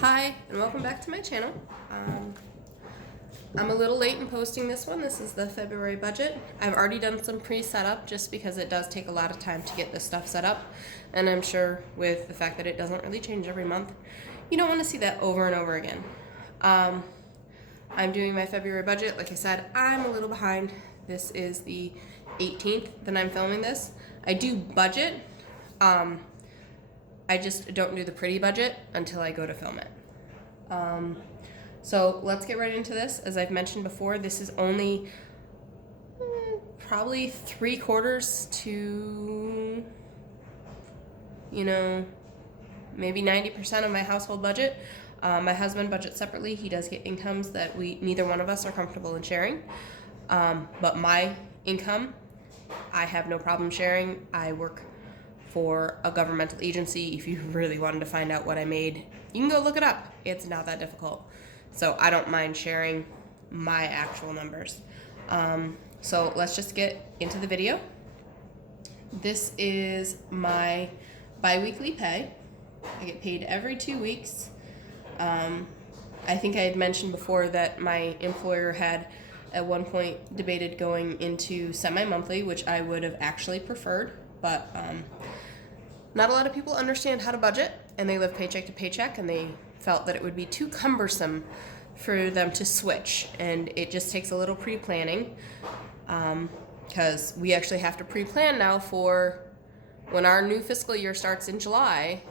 Hi, and welcome back to my channel. I'm a little late in posting this one. This is the February budget. I've already done some pre-setup just because it does take a lot of time to get this stuff set up. And I'm sure with the fact that it doesn't really change every month, you don't want to see that over and over again. I'm doing my February budget. Like I said, I'm a little behind. This is the 18th that I'm filming this. I do budget. I just don't do the pretty budget until I go to film it. So let's get right into this. As I've mentioned before, this is only probably 3/4 to, maybe 90% of my household budget. My husband budgets separately. He does get incomes that neither one of us are comfortable in sharing. But my income, I have no problem sharing. I work for a governmental agency. If you really wanted to find out what I made, you can go look it up. It's not that difficult. So I don't mind sharing my actual numbers. So let's just get into the video. This is my bi-weekly pay. I get paid every 2 weeks. I think I had mentioned before that my employer had at one point debated going into semi-monthly, which I would have actually preferred, but not a lot of people understand how to budget, and they live paycheck to paycheck, and they felt that it would be too cumbersome for them to switch, and it just takes a little pre-planning, because we actually have to pre-plan now for when our new fiscal year starts in July.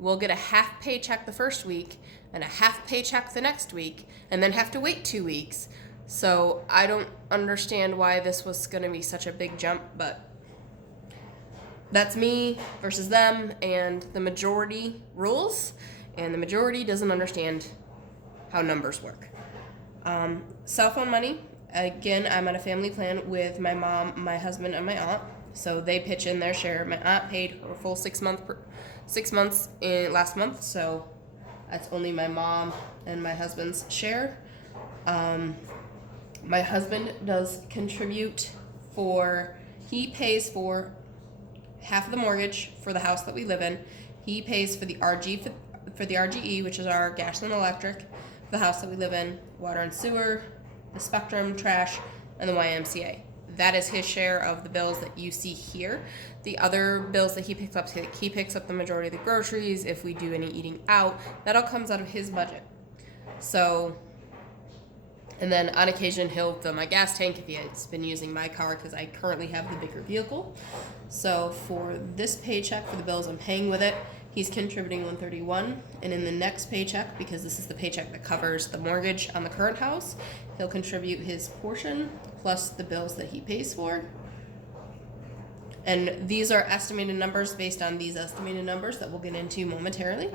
We'll get a half paycheck the first week and a half paycheck the next week, and then have to wait 2 weeks. So I don't understand why this was going to be such a big jump, but that's me versus them, and the majority rules, and the majority doesn't understand how numbers work. Cell phone money, again, I'm on a family plan with my mom, my husband, and my aunt, so they pitch in their share. My aunt paid her full 6 months in last month, so that's only my mom and my husband's share. My husband does contribute he pays for half of the mortgage for the house that we live in. He pays for the RGE, which is our gas and electric, the house that we live in, water and sewer, the Spectrum, trash, and the YMCA. That is his share of the bills that you see here. The other bills that he picks up the majority of the groceries. If we do any eating out, that all comes out of his budget. So, and then on occasion he'll fill my gas tank if he has been using my car, because I currently have the bigger vehicle. So for this paycheck, for the bills I'm paying with it, he's contributing $131, and in the next paycheck, because this is the paycheck that covers the mortgage on the current house, he'll contribute his portion plus the bills that he pays for. And these are estimated numbers based on these estimated numbers that we'll get into momentarily.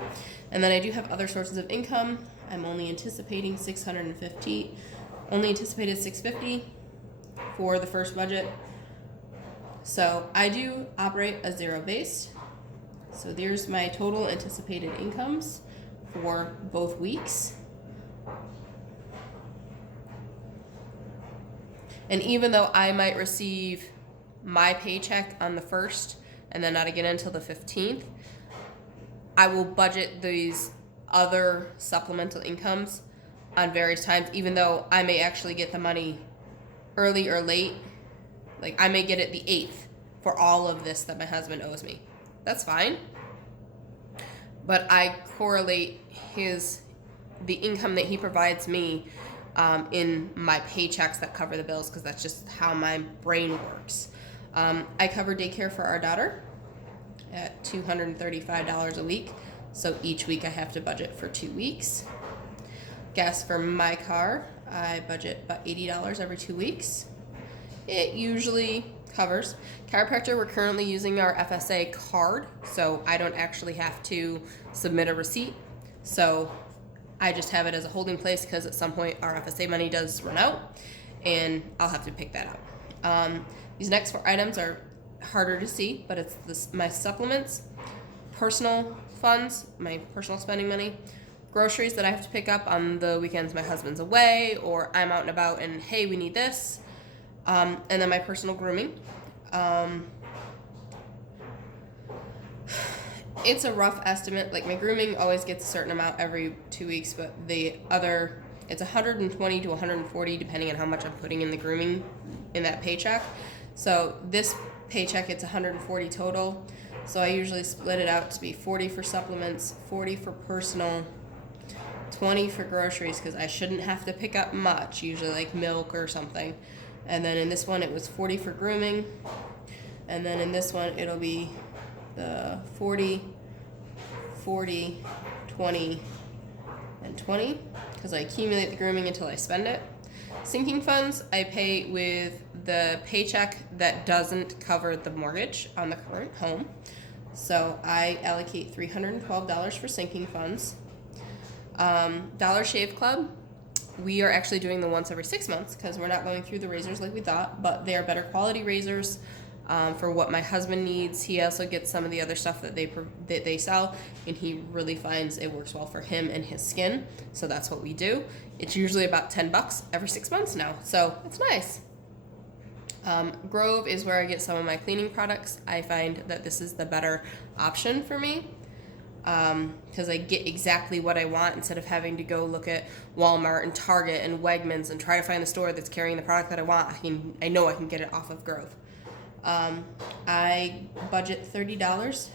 And then I do have other sources of income. I'm only anticipated $650 for the first budget. So I do operate a zero base. So there's my total anticipated incomes for both weeks. And even though I might receive my paycheck on the 1st and then not again until the 15th, I will budget these other supplemental incomes on various times, even though I may actually get the money early or late. Like I may get it the 8th for all of this that my husband owes me. That's fine. But I correlate the income that he provides me in my paychecks that cover the bills, because that's just how my brain works. I cover daycare for our daughter at $235 a week. So each week I have to budget for 2 weeks. Gas for my car, I budget about $80 every 2 weeks. It usually covers. Chiropractor, we're currently using our FSA card, so I don't actually have to submit a receipt. So I just have it as a holding place, because at some point our FSA money does run out, and I'll have to pick that up. These next 4 items are harder to see, but it's my supplements, personal funds, my personal spending money, groceries that I have to pick up on the weekends my husband's away or I'm out and about and, hey, we need this, and then my personal grooming. it's a rough estimate. Like my grooming always gets a certain amount every 2 weeks, but the other, it's 120 to 140 depending on how much I'm putting in the grooming in that paycheck. So this paycheck, it's 140 total. So I usually split it out to be 40 for supplements, 40 for personal, 20 for groceries because I shouldn't have to pick up much, usually like milk or something. And then in this one it was 40 for grooming. And then in this one it'll be the 40, 40, 20, and 20 because I accumulate the grooming until I spend it. Sinking funds I pay with the paycheck that doesn't cover the mortgage on the current home. So I allocate $312 for sinking funds. Dollar Shave Club, we are actually doing the once every 6 months because we're not going through the razors like we thought, but they are better quality razors for what my husband needs. He also gets some of the other stuff that they sell, and he really finds it works well for him and his skin, so that's what we do. It's usually about $10 every 6 months now, so it's nice. Grove is where I get some of my cleaning products. I find that this is the better option for me because I get exactly what I want instead of having to go look at Walmart and Target and Wegmans and try to find the store that's carrying the product that I want. I know I can get it off of Grove. I budget $30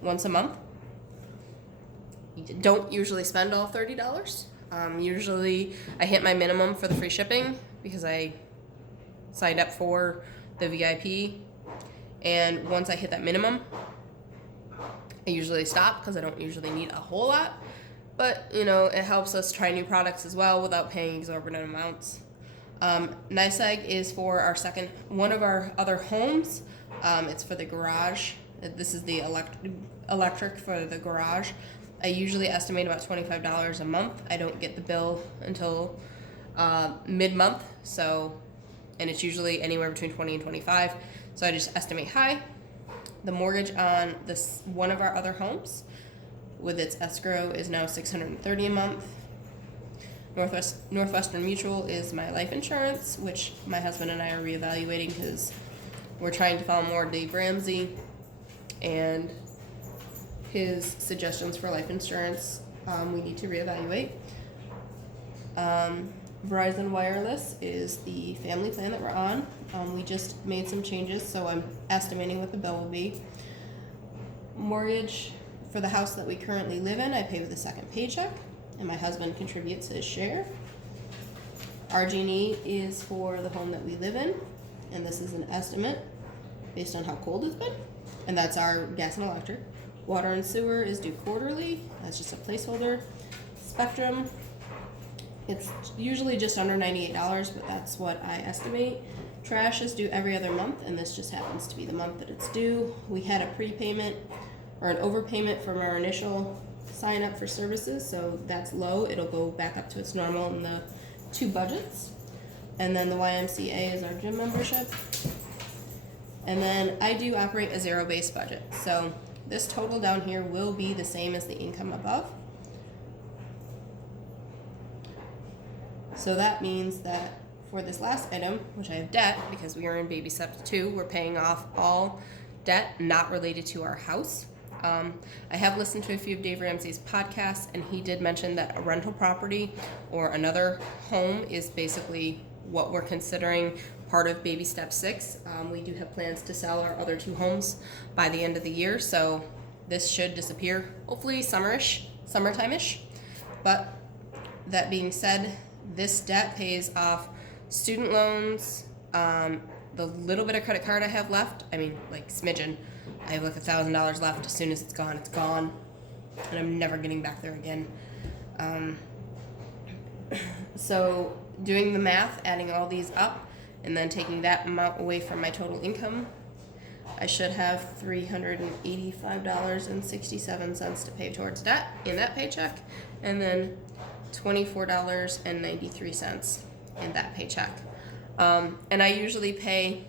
once a month. Don't usually spend all $30. Usually I hit my minimum for the free shipping because I signed up for the VIP, and once I hit that minimum I usually stop because I don't usually need a whole lot, but you know, it helps us try new products as well without paying exorbitant amounts. NYSEG is for one of our other homes. It's for the garage. This is the electric for the garage. I usually estimate about $25 a month. I don't get the bill until mid-month, and it's usually anywhere between 20 and 25. So I just estimate high. The mortgage on this one of our other homes with its escrow is now $630 a month. Northwestern Mutual is my life insurance, which my husband and I are reevaluating because we're trying to follow more Dave Ramsey and his suggestions for life insurance. We need to reevaluate. Verizon Wireless is the family plan that we're on. We just made some changes, so I'm estimating what the bill will be. Mortgage for the house that we currently live in, I pay with a second paycheck, and my husband contributes his share. RG&E is for the home that we live in, and this is an estimate based on how cold it's been, and that's our gas and electric. Water and sewer is due quarterly. That's just a placeholder. Spectrum, it's usually just under $98, but that's what I estimate. Trash is due every other month, and this just happens to be the month that it's due. We had a prepayment or an overpayment from our initial sign up for services, so that's low. It'll go back up to its normal in the 2 budgets. And then the YMCA is our gym membership. And then I do operate a zero-based budget, so this total down here will be the same as the income above. So that means that for this last item, which I have debt, because we are in baby step 2, we're paying off all debt not related to our house. I have listened to a few of Dave Ramsey's podcasts, and he did mention that a rental property or another home is basically what we're considering part of baby step 6. We do have plans to sell our other 2 homes by the end of the year, so this should disappear, hopefully summertime-ish. But that being said, this debt pays off student loans, the little bit of credit card I have left, like smidgen. I have like $1,000 left. As soon as it's gone, and I'm never getting back there again. So doing the math, adding all these up, and then taking that amount away from my total income, I should have $385.67 to pay towards debt in that paycheck, and then $24.93 in that paycheck. And I usually pay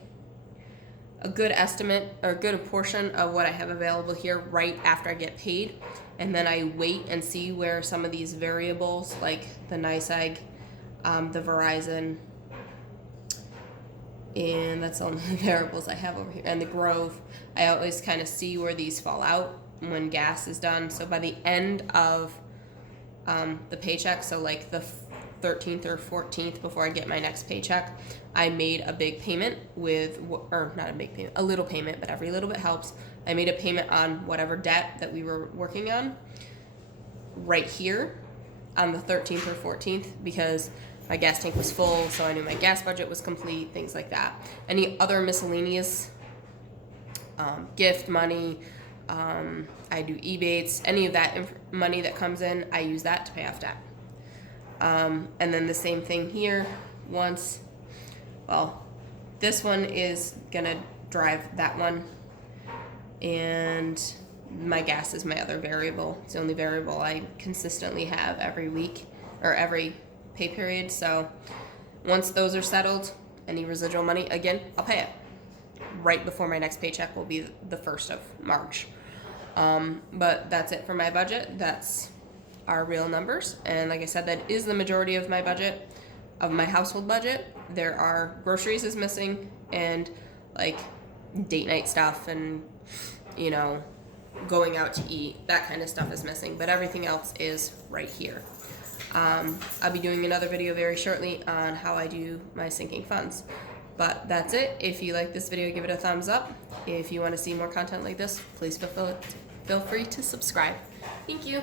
a good estimate or a good portion of what I have available here right after I get paid, and then I wait and see where some of these variables like the NYSEG, the Verizon, And that's all the variables I have over here. And the Grove, I always kind of see where these fall out when gas is done. So by the end of the paycheck, so like the 13th or 14th before I get my next paycheck, I made a big payment or not a big payment, a little payment, but every little bit helps. I made a payment on whatever debt that we were working on right here on the 13th or 14th because my gas tank was full, so I knew my gas budget was complete, things like that. Any other miscellaneous gift money, I do Ebates, any of that money that comes in, I use that to pay off debt. And then the same thing here. This one is gonna drive that one, and my gas is my other variable. It's the only variable I consistently have every week or every pay period. So once those are settled, any residual money, again, I'll pay it right before my next paycheck will be the 1st of March. But that's it for my budget. That's our real numbers. And like I said, that is the majority of my budget, of my household budget. There are groceries is missing and like date night stuff and, you know, going out to eat, that kind of stuff is missing, but everything else is right here. I'll be doing another video very shortly on how I do my sinking funds. But that's it. If you like this video, give it a thumbs up. If you want to see more content like this, please feel free to subscribe. Thank you.